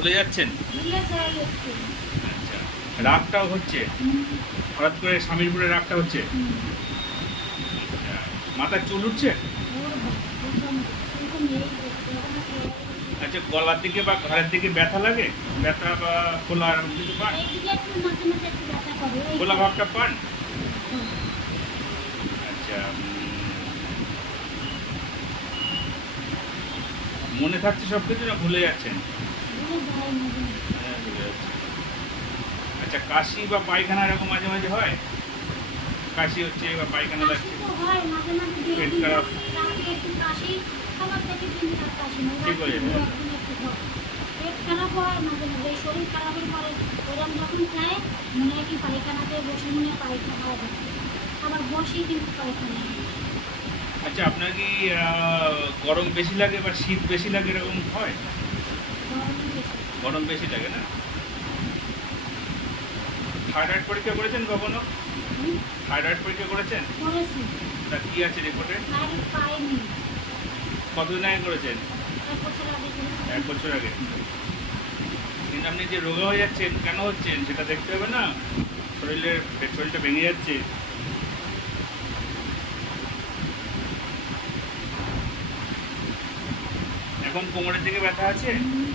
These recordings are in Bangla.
ভুলে যাচ্ছেন? ভুলে যাই একটু। আচ্ছা, রাগটাও হচ্ছে, হঠাৎ করে স্বামীর উপরে রাগটা হচ্ছে। আচ্ছা, মাথায় চুল উঠছে? আচ্ছা, গলার দিকে বা ঘাড়ের দিকে ব্যথা লাগে? ব্যথা বা খোলা এরকম কিছু পান? খোলা ভাবটা পান? আচ্ছা, মনে থাকছে সব কিছু না ভুলে যাচ্ছেন? হ্যাঁ, ভুলে যাচ্ছেন। আচ্ছা, কাশি বা পায়খানা এরকম মাঝে মাঝে হয়? কাশি হচ্ছে বা পায়খানা লাগছে, পেট খারাপ ঠিক হয়ে যাবে? পেট খারাপ হয় মাঝে মাঝে, শরীর খারাপের পরে ওরকম যখন খায় মনে হয় কি পায়খানাতে বসে মনে হয় পায়খানা হয়, আবার বসেই কিন্তু পায়খানা হয়। আচ্ছা, আপনার কি গরম বেশি লাগে বা শীত বেশি লাগে এরকম হয়? গরমে বেশি। গরম বেশি লাগে না? থাইরয়েড পরীক্ষা করেছেন কখনো? থাইরয়েড পরীক্ষা করেছেন? করেছি, তা কি আছে রিপোর্টে? থাইরয়েড পাইনি। কতদিন আগে করেছেন? 1 বছর আগে করেছি। 1 বছর আগে। কিন্তু আপনি যে রোগা হয়ে যাচ্ছেন কেন হচ্ছেন সেটা দেখতে হবে না? শরীরটা ভেঙে যাচ্ছে। এখন কোমরের দিকে ব্যথা আছে?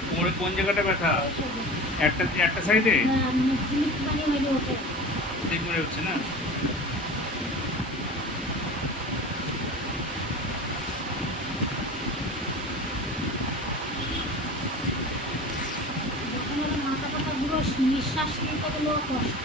কোমরের কোন জায়গাটা ব্যথা? একটা সাইডে? না, জিনিস মানে হইলে ওঠে। ঠিক মনে হচ্ছে না? যখন ওরা মাথা টাথা পুরো নিঃশ্বাস নিতে গেলেও কষ্ট।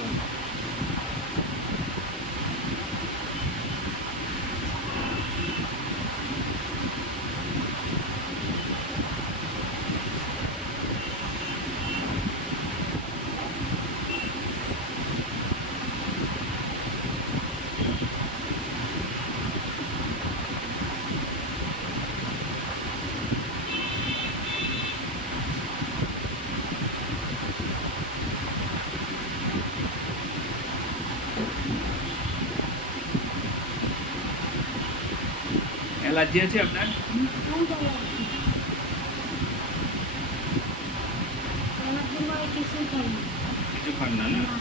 অ্যালার্জি আছে আপনার? খুব অ্যালার্জি। অ্যালার্জি হয় কিছুই খাই না। কিছু খান না, না? না,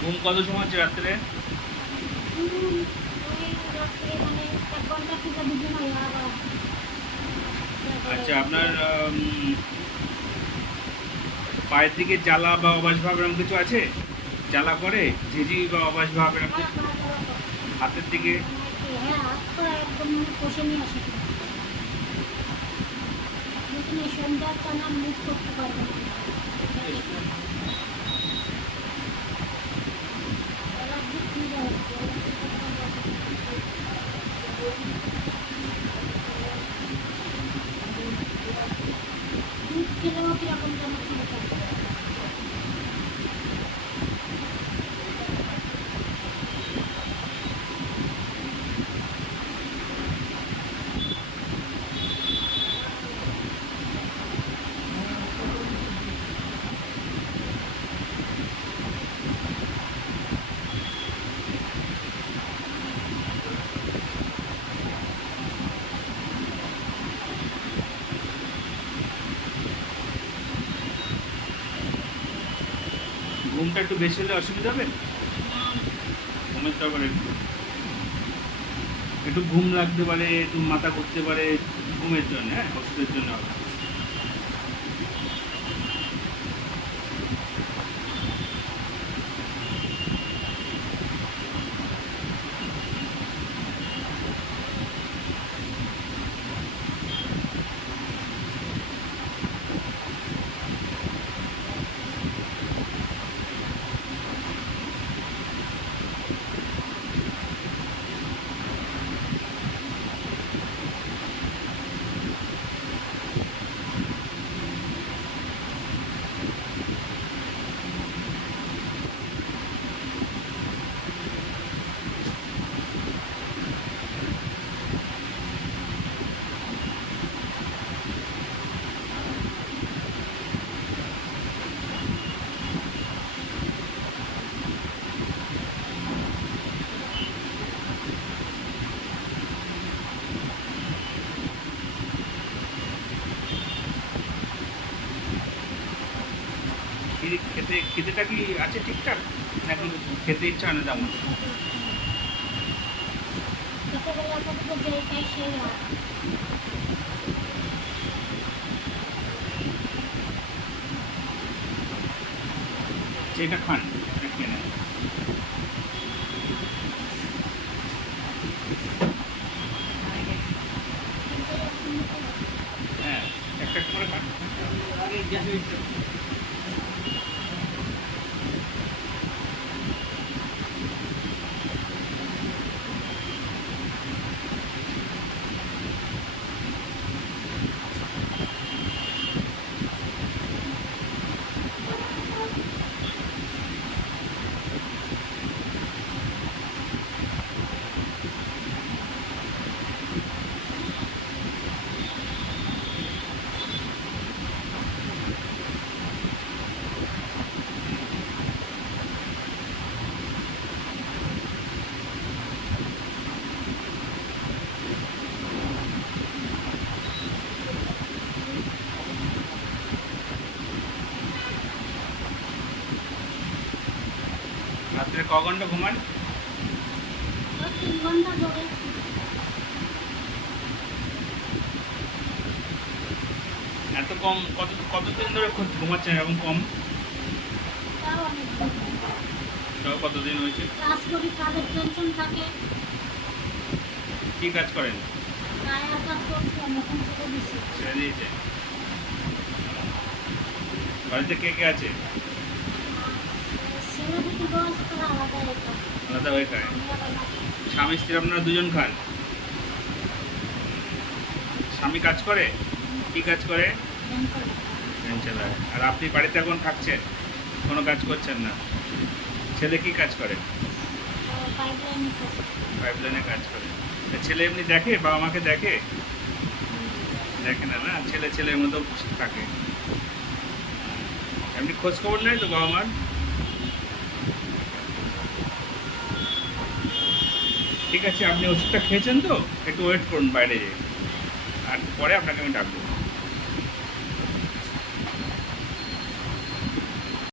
ঘুম কত সময় হচ্ছে রাত্রে? ওই রাত্রে মানে 1 ঘন্টা থেকে 2 ঘুম হয় আবার। আচ্ছা, আপনার পায়ের দিকে জ্বালা বা অবাস ভাব এরকম কিছু আছে? জ্বালা করে ঝিঝি বা অবাস ভাব এরকম হ্যাঁ, কিছু? পা জ্বালা করে। হাতের দিকে? হ্যাঁ, হাত পা একদম মানে কষে নিয়ে আসে। নতুন এই সন্ধ্যার চানা মুখ করতে পারবে না। অ্যালার্জি খুব অ্যালার্জি। দুধ খেলেও কিরকম যেন চুলকায়। ঘুমটা একটু বেশি হলে অসুবিধা হবে? ঘুমের তো আবার একটু ঘুম লাগতে পারে, একটু মাথা ঘুরতে পারে, ঘুমের জন্য, হ্যাঁ, ওষুধের জন্য হবে। খেতে খেতেটা কি আছে ঠিকঠাক, নাকি খেতে ইচ্ছা হয় না তেমন? ছোটবেলা থেকে যেই খাই সেই আর যেটা খান এটা খেয়ে নেন। হ্যাঁ, একটা একটা করে খান। রাত্রে ক ঘন্টা ঘুমান? 3 ঘন্টা ধরে এত কম? কতদিন ধরে ঘুমাচ্ছেন এরকম কম? তাও অনেক তাও কতদিন হয়েছে? কাজ করি, কাজের টেনশন থাকে, কি কাজ করেন? টায়ার কাজ করছি, আমি এখন ছেড়ে দিছি। ছেড়ে দিয়েছে? বাড়িতে কে কে আছে? ছেলে দুটো বড় আছে, তারা আলাদা একটা আলাদা হয়ে খায়? আমি আলাদা। স্বামী স্ত্রী আপনারা দুজন খান? স্বামী কাজ করে? কি কাজ করে? ব্যাংক করে। ভ্যান চালায়। আর আপনি বাড়িতে এখন থাকছেন, কোনো কাজ করছেন না? ছেলে কি কাজ করে? পাইপলাইনে কাজ। পাইপলাইনে কাজ করে। তা ছেলে এমনি দেখে, বাবা মাকে দেখে? দেখে না, না? ছেলে ছেলের মতো থাকে। এমনি খোঁজ খবর নেই তো বাবা মার? ঠিক আছে, আপনি ওষুধটা খেয়েছেন তো? একটু ওয়েট করুন বাইরে যেয়ে, আর পরে আপনাকে আমি ডাকবো।